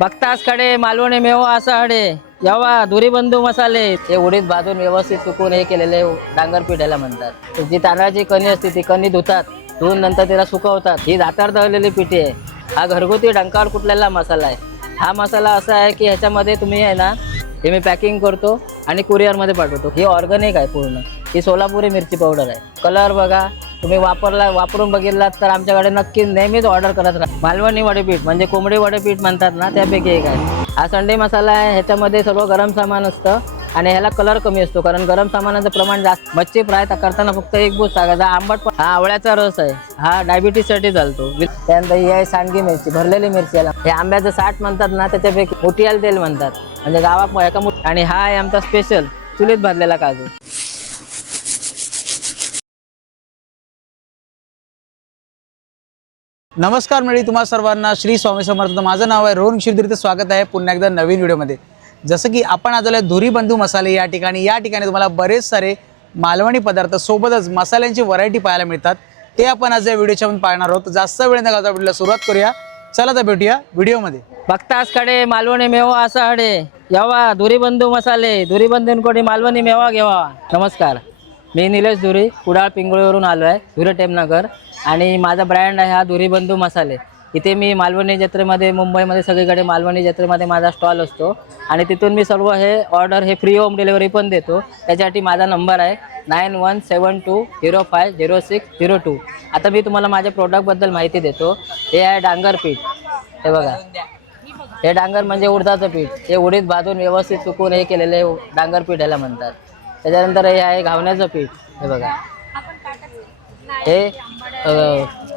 भक्तासकडे मालवणी मेवा असा हडे यावा धुरी बंधू मसाले हे उडीद भाजून व्यवस्थित सुकून हे केलेले डांगर पीठ याला म्हणतात। जी तांदळाची कणी असते ती कणी धुतात, धुवून नंतर तिला सुकवतात। ही दातार दळलेली पिठी आहे। हा घरगुती डंकावर कुटलेला मसाला आहे। हा मसाला असा आहे की ह्याच्यामध्ये तुम्ही आहे ना, हे मी पॅकिंग करतो आणि कुरिअरमध्ये पाठवतो। ही ऑर्गॅनिक आहे पूर्ण। ही सोलापुरी मिरची पावडर आहे। कलर बघा, तुम्ही वापरून बघितलात तर आमच्याकडे नक्की नेहमीच ऑर्डर करत राहा। मालवणी वडेपीठ म्हणजे कोंबडी वडेपीठ म्हणतात ना, त्यापैकी एक आहे। हा संडे मसाला आहे। ह्याच्यामध्ये सर्व गरम सामान असतं आणि ह्याला कलर कमी असतो, कारण गरम सामानाचं प्रमाण जास्त। मच्छी फ्राय करताना फक्त एक बूस टाकायचा। आंबट हा आवळ्याचा रस आहे। हा डायबिटीससाठी चालतो। त्यानंतर ही आहे सांडगी मिरची, भरलेली मिरची याला। हे आंब्याचं साठ म्हणतात ना, त्याच्यापैकी मोटियाल तेल म्हणतात, म्हणजे गावात एका। आणि हा आहे आमचा स्पेशल चुलीत भाजलेला काजू। नमस्कार मंडळी, तुम्हा सर्वांना श्री स्वामी समर्थ। माझं नाव आहे रोहन शिरदीर। स्वागत आहे पुन्हा एकदा नवीन व्हिडिओमध्ये। जसं की आपण आज आलोय धुरी बंधू मसाले या ठिकाणी तुम्हाला बरेच सारे मालवणी पदार्थ सोबतच मसाल्यांची व्हरायटी पाहायला मिळतात। ते आपण आज या व्हिडिओच्या मध्ये पाहणार आहोत। जास्त वेळ न घालवता व्हिडिओला सुरुवात करूया। चला तर भेटूया व्हिडिओमध्ये। भक्तासकडे मालवणी मेवा असा हडे यावा धुरी बंधू मसाले, धुरी बंधूंकडे मालवणी मेवा घेवा। नमस्कार, मी निलेश धुरी, कुडाळ पिंगळीवरून आलो आहे, धुरी टेमनगर। आणि माझा ब्रँड आहे हा धुरी बंधू मसाले। इथे मी मालवणी जत्रेमध्ये, मुंबईमध्ये सगळीकडे मालवणी जत्रेमध्ये माझा स्टॉल असतो आणि तिथून मी सर्व हे ऑर्डर हे फ्री होम डिलिव्हरी पण देतो। त्याच्यासाठी माझा नंबर आहे 9172050602। आता मी तुम्हाला माझ्या प्रोडक्टबद्दल माहिती देतो। हे आहे डांगर पीठ, हे बघा। हे डांगर म्हणजे उडदाचं पीठ। हे उडीद भाजून व्यवस्थित सुकून हे केलेले डांगर पीठ याला म्हणतात। त्याच्यानंतर हे आहे घावण्याचं पीठ, हे बघा। हे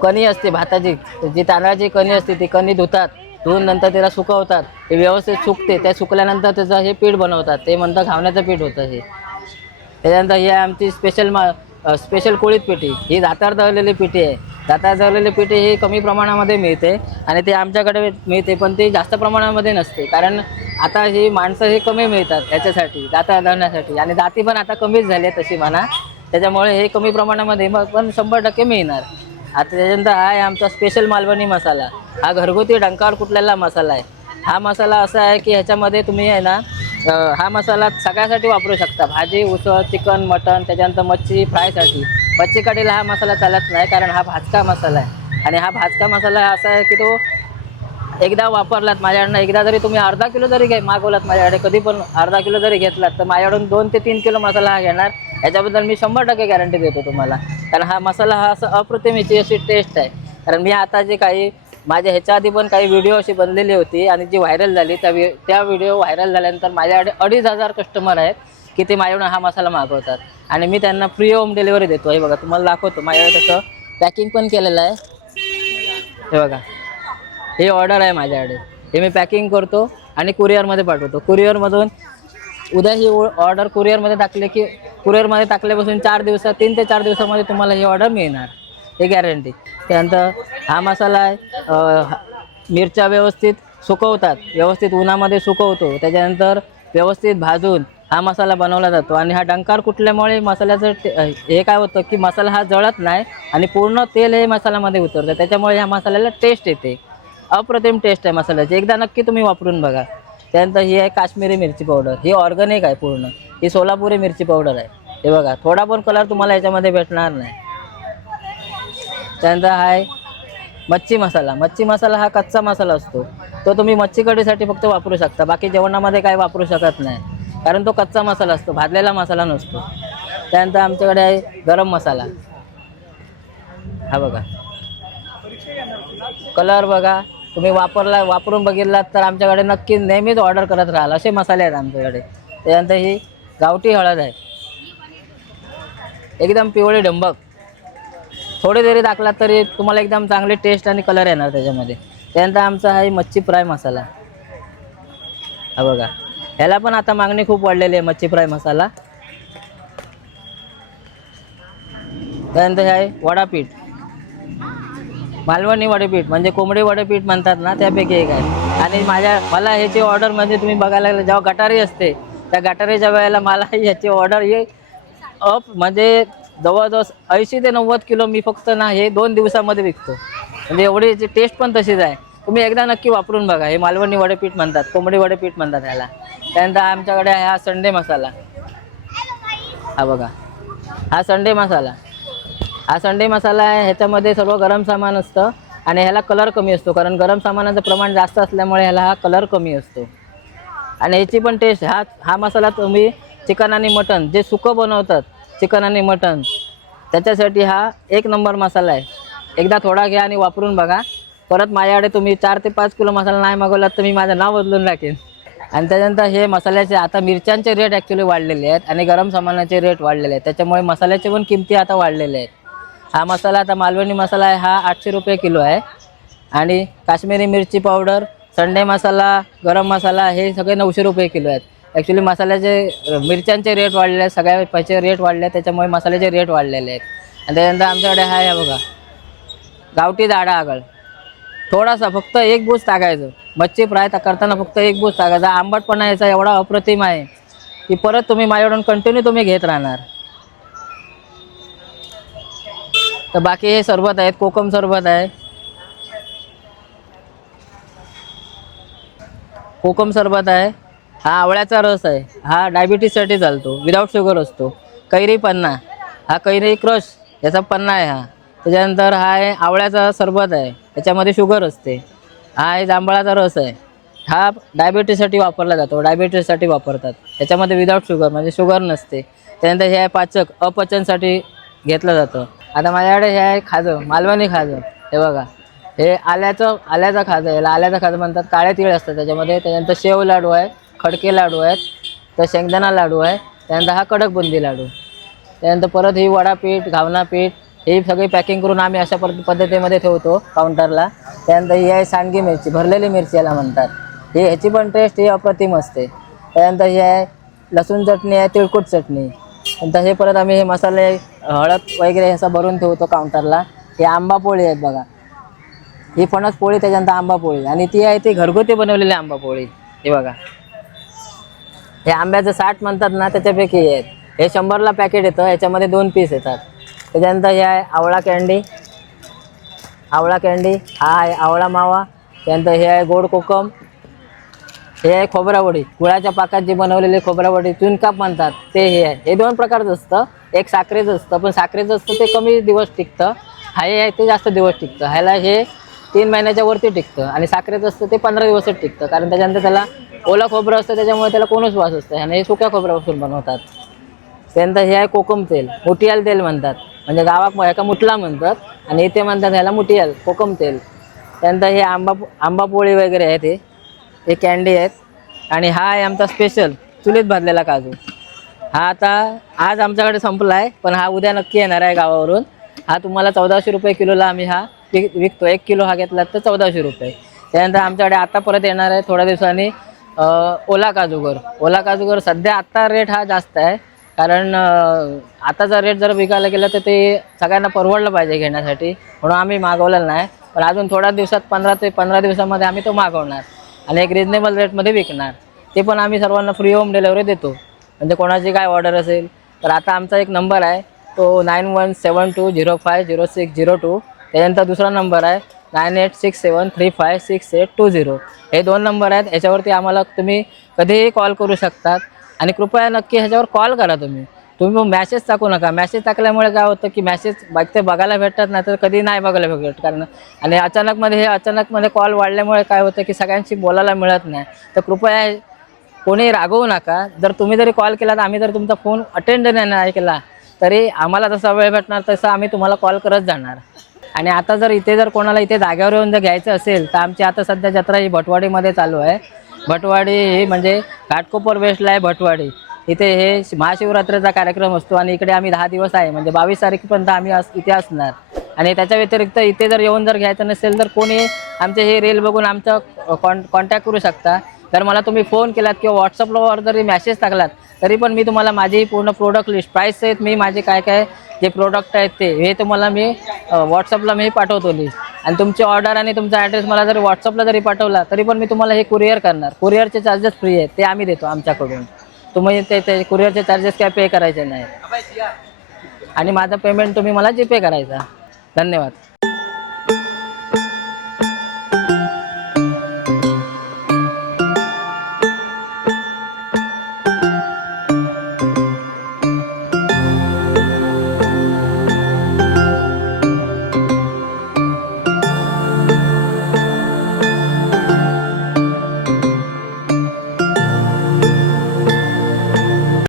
कणी असते भाताची, जी तांदळाची कणी असते ती कणी धुतात, धुवून नंतर तिला सुकवतात। हे व्यवस्थित सुकते, त्या सुकल्यानंतर त्याचं हे पीठ बनवतात, ते म्हणतात घावण्याचं पीठ होतं हे। त्याच्यानंतर ही आमची स्पेशल कोळीत पिठी। ही दातार दळलेली पिठी आहे। दातार दळलेली पिठी ही कमी प्रमाणामध्ये मिळते आणि ते आमच्याकडे मिळते, पण ती जास्त प्रमाणामध्ये नसते, कारण आता ही माणसं हे कमी मिळतात ह्याच्यासाठी, दातार दळण्यासाठी। आणि दाती पण आता कमीच झाली तशी म्हणा, त्याच्यामुळे हे कमी प्रमाणामध्ये पण 100% मिळणार। आता त्याच्यानंतर हा आहे आमचा स्पेशल मालवणी मसाला। हा घरगुती डंकावर कुटलेला मसाला आहे। हा मसाला असा आहे की ह्याच्यामध्ये तुम्ही आहे ना, हा मसाला सगळ्यासाठी वापरू शकता। भाजी, उसळ, चिकन, मटन, त्याच्यानंतर मच्छी फ्रायसाठी। मच्छी कढीला हा मसाला चालत नाही, कारण हा भाजका मसाला आहे। आणि हा भाजका मसाला असा आहे की तो एकदा वापरलात माझ्याकडनं, एकदा जरी तुम्ही अर्धा किलो जरी मागवलात माझ्याकडे, कधी पण अर्धा किलो जरी घेतलात, तर माझ्याकडून 2 ते 3 किलो मसाला हा घेणार। याच्याबद्दल मी 100% गॅरंटी देतो तुम्हाला, कारण हा मसाला हा असं अप्रतिम याची अशी टेस्ट आहे। कारण मी आता जे काही माझ्या ह्याच्या आधी पण काही व्हिडिओ अशी बनलेली होती आणि जी व्हायरल झाली, त्या व्हिडिओ व्हायरल झाल्यानंतर माझ्याकडे 2500 कस्टमर आहेत की ते माझ्याकडून हा मसाला मागवतात आणि मी त्यांना फ्री होम डिलिव्हरी देतो। हे बघा, तुम्हाला दाखवतो माझ्याकडे तसं पॅकिंग पण केलेलं आहे, हे बघा। हे ऑर्डर आहे माझ्याकडे, हे मी पॅकिंग करतो आणि कुरिअरमध्ये पाठवतो। कुरिअरमधून उद्या ही ऑर्डर कुरिअरमध्ये टाकले की कुरिअरमध्ये टाकल्यापासून 3 ते 4 दिवसामध्ये तुम्हाला ही ऑर्डर मिळणार, हे गॅरंटी। त्यानंतर हा मसाला आहे, मिरच्या व्यवस्थित सुकवतात, व्यवस्थित उन्हामध्ये सुकवतो, त्याच्यानंतर व्यवस्थित भाजून हा मसाला बनवला जातो। आणि हा डंकार कुटल्यामुळे मसाल्याचं हे काय होतं की मसाला हा जळत नाही आणि पूर्ण तेल हे मसाल्यामध्ये उतरतं, त्याच्यामुळे ह्या मसाल्याला टेस्ट येते। अप्रतिम टेस्ट आहे मसाल्याची, एकदा नक्की तुम्ही वापरून बघा। त्यानंतर ही आहे काश्मीरी मिरची पावडर। ही ऑर्गॅनिक आहे पूर्ण। ही सोलापुरी मिरची पावडर आहे, हे बघा। थोडा पण कलर तुम्हाला याच्यामध्ये भेटणार नाही। त्यानंतर हा आहे मच्छी मसाला। मच्छी मसाला हा कच्चा मसाला असतो, तो तुम्ही मच्छी कढीसाठी फक्त वापरू शकता, बाकी जेवणामध्ये काय वापरू शकत नाही, कारण तो कच्चा मसाला असतो, भाजलेला मसाला नसतो। त्यानंतर आमच्याकडे आहे गरम मसाला, हा बघा। कलर बघा, तुम्ही वापरून बघितलात तर आमच्याकडे नक्की नेहमीच ऑर्डर करत राहाल, असे मसाले आहेत आमच्याकडे। त्यानंतर ही गावठी हळद आहे, एकदम पिवळी ढंबक। थोडे जरी टाकलात तरी तुम्हाला एकदम चांगले टेस्ट आणि कलर येणार त्याच्यामध्ये। त्यानंतर आमचा आहे मच्छी फ्राय मसाला, हा बघा। ह्याला पण आता मागणी खूप वाढलेली आहे, मच्छी फ्राय मसाला। त्यानंतर हे आहे वडापीठ, मालवणी वडेपीठ म्हणजे कोंबडी वडेपीठ म्हणतात ना, त्यापैकी एक आहे। आणि मला ह्याची ऑर्डर म्हणजे तुम्ही बघायला लागले, जेव्हा गटारी असते त्या गटारीच्या वेळेला मला ह्याची ऑर्डर म्हणजे जवळजवळ 80 ते 90 किलो मी फक्त ना हे 2 दिवसामध्ये विकतो, म्हणजे एवढी याची टेस्ट पण तशीच आहे। तुम्ही एकदा नक्की वापरून बघा. हे मालवणी वडेपीठ म्हणतात, कोंबडी वडेपीठ म्हणतात ह्याला. त्यानंतर आमच्याकडे आहे हा संडे मसाला. हा बघा, हा संडे मसाला. हा संडे मसाला आहे. ह्याच्यामध्ये सर्व गरम सामान असतं आणि ह्याला कलर कमी असतो, कारण गरम सामानाचं प्रमाण जास्त असल्यामुळे ह्याला हा कलर कमी असतो. आणि ह्याची पण टेस्ट, हा मसाला तुम्ही चिकन आणि मटन जे सुकं बनवतात, चिकन आणि मटन, त्याच्यासाठी हा एक नंबर मसाला आहे. एकदा थोडा घ्या आणि वापरून बघा. परत माझ्याकडे तुम्ही 4 ते 5 किलो मसाला नाही मागवलात तर मी माझं नाव बदलून टाकेन. आणि त्याच्यानंतर हे मसाल्याचे आता मिरच्यांचे रेट ॲक्च्युली वाढलेले आहेत आणि गरम सामानाचे रेट वाढलेले आहेत, त्याच्यामुळे मसाल्याचे पण किमती आता वाढलेल्या आहेत. हा मसाला आता मालवणी मसाला आहे, हा 800 रुपये किलो आहे. आणि काश्मीरी मिरची पावडर, संडे मसाला, गरम मसाला हे सगळे 900 रुपये किलो आहेत. ॲक्च्युली मसाल्याचे मिरच्यांचे रेट वाढले आहेत, सगळ्या पैसे रेट वाढले आहेत, त्याच्यामुळे मसाल्याचे रेट वाढलेले आहेत. आणि त्याच्यानंतर आमच्याकडे आहे बघा गावठी दाडा आगळ. थोडासा फक्त एक बूस टाकायचं. मच्छी फ्राय करताना फक्त एक बूस टाकायचा. आंबटपणा याचा एवढा अप्रतिम आहे की परत तुम्ही माझ्याकडून कंटिन्यू तुम्ही घेत राहणार. तर बाकी हे सरबत आहेत, कोकम सरबत आहे, कोकम सरबत आहे. हा आवळ्याचा रस आहे, हा डायबिटीससाठी चालतो, विदाऊट शुगर असतो. कैरी पन्ना, हा कैरी क्रश याचा पन्ना आहे हा. त्याच्यानंतर हा आहे आवळ्याचा सरबत आहे, त्याच्यामध्ये शुगर असते. हा आहे जांभळाचा रस आहे, हा डायबिटीससाठी वापरला जातो, डायबिटीससाठी वापरतात. त्याच्यामध्ये विदाऊट शुगर म्हणजे शुगर नसते. त्यानंतर हे आहे पाचक, अपचनसाठी घेतलं जातं. आता माझ्याकडे हे आहे खाजं, मालवणी खाजं. हे बघा, हे आल्याचा खाजं, याला आल्याचा खाजं म्हणतात. काळे तीळ असतात त्याच्यामध्ये. त्यानंतर शेव लाडू आहे, खडके लाडू आहेत, तर शेंगदाणा लाडू आहे. त्यानंतर हा कडक बुंदी लाडू. त्यानंतर परत ही वडापीठ, घावना पीठ हे सगळी पॅकिंग करून आम्ही अशा पद्धतीमध्ये ठेवतो काउंटरला. त्यानंतर ही आहे सांडगी मिरची, भरलेली मिरची याला म्हणतात. ही ह्याची पण टेस्ट ही अप्रतिम असते. त्यानंतर ही आहे लसूण चटणी आहे, तिळकुट चटणी. नंतर हे परत आम्ही हे मसाले, हळद वगैरे असं भरून ठेवतो काउंटरला. हे आंबा पोळी आहेत बघा, ही फणस पोळी, त्याच्यानंतर आंबा पोळी. आणि ती आहे ती घरगुती बनवलेली आंबा पोळी. हे बघा, हे आंब्याचं 60 म्हणतात ना, त्याच्यापैकी आहेत. हे 100ला पॅकेट येतं, याच्यामध्ये 2 पीस येतात. त्याच्यानंतर हे आहे आवळा कँडी, आवळा कँडी. हा आहे आवळा मावा. त्यानंतर हे आहे गोड कोकम. हे आहे खोबरावडी, गुळाच्या पाकात जी बनवलेली खोबरावडी, चुनकाप म्हणतात ते. हे आहे, हे 2 प्रकारचं असतं. एक साखरेचं असतं, पण साखरेचं असतं ते कमी दिवस टिकतं. हे आहे ते जास्त दिवस टिकतं. ह्याला हे 3 महिन्याच्या वरती टिकतं. आणि साखरेचं असतं ते 15 दिवसच टिकतं, कारण त्याच्यानंतर त्याला ओला खोबरं असतं, त्याच्यामुळे त्याला कोणच वास असतं. ह्याने हे सुक्या खोबऱ्यापासून बनवतात. त्यानंतर हे आहे कोकम तेल, मुटियाल तेल म्हणतात, म्हणजे गावात ह्याका मुटला म्हणतात आणि इथे म्हणतात ह्याला मुटियाल, कोकम तेल. त्यानंतर हे आंबा पोळी वगैरे आहेत, हे कँडी आहेत. आणि हा आहे आमचा स्पेशल चुलीत भाजलेला काजू. हा आता आज आमच्याकडे संपला आहे, पण हा उद्या नक्की येणार आहे गावावरून. हा तुम्हाला 1400 रुपये किलोला आम्ही हा विकतो. 1 किलो हा घेतला तर 1400 रुपये. त्यानंतर आमच्याकडे आता परत येणार आहे थोड्या दिवसांनी ओला काजूगर. ओला काजूगर सध्या आत्ता रेट हा जास्त आहे, कारण आताचा रेट जर विकायला गेलं तर ते सगळ्यांना परवडलं पाहिजे घेण्यासाठी, म्हणून आम्ही मागवलेलं नाही. पण अजून थोड्या दिवसात 15 ते 15 दिवसामध्ये आम्ही तो मागवणार आणि एक रिजनेबल रेटमध्ये विकणार. ते पण आम्ही सर्वांना फ्री होम डिलेवरी देतो, म्हणजे कोणाची काय ऑर्डर असेल तर. आता आमचा एक नंबर आहे तो 9172050602. त्याच्यानंतर दुसरा नंबर आहे 9867356820. हे 2 नंबर आहेत. याच्यावरती आम्हाला तुम्ही कधीही कॉल करू शकतात. आणि कृपया नक्की ह्याच्यावर कॉल करा. तुम्ही मॅसेज टाकू नका. मॅसेज टाकल्यामुळे काय होतं की मॅसेज ते बघायला भेटतात, नाही तर कधी नाही बघायला भेटत. कारण आणि अचानकमध्ये कॉल वाढल्यामुळे काय होतं की सगळ्यांशी बोलायला मिळत नाही. तर कृपया कोणी रागवू नका. जर तुम्ही जरी कॉल केला तर आम्ही जर तुमचा फोन अटेंड नाही केला तरी आम्हाला जसा वेळ भेटणार तसं आम्ही तुम्हाला कॉल करत जाणार. आणि आता जर कोणाला इथे जागेवर येऊन जर घ्यायचं असेल तर आमची आता सध्या जत्रा ही भटवाडीमध्ये चालू आहे. भटवाडी ही म्हणजे घाटकोपर वेस्टला आहे भटवाडी. इथे हे महाशिवरात्रीचा कार्यक्रम असतो आणि इकडे आम्ही 10 दिवस आहे, म्हणजे 22 तारखेपर्यंत आम्ही इथे असणार. आणि त्याच्या व्यतिरिक्त इथे जर येऊन जर घ्यायचं नसेल तर कोणी आमचे हे रील बघून आमचं कॉन्टॅक्ट करू शकता. जर मला तुम्ही फोन केलात किंवा व्हॉट्सअपवर जरी मेसेज टाकलात तरी पण मी तुम्हाला माझी पूर्ण प्रोडक्ट लिस्ट, प्राईस सहित मी माझे काय जे प्रोडक्ट आहेत हे तुम्हाला मी व्हॉट्सअपला मी पाठवतो लिस्ट. आणि तुमची ऑर्डर आणि तुमचा ॲड्रेस मला जरी व्हॉट्सअपला जरी पाठवला तरी पण मी तुम्हाला हे कुरिअर करणार. कुरिअरचे चार्जेस फ्री आहेत, ते आम्ही देतो आमच्याकडून. तुम्ही ते कुरिअरचे चार्जेस काय पे करायचे नाही. आणि माझं पेमेंट तुम्ही मला जीपे करायचा. धन्यवाद.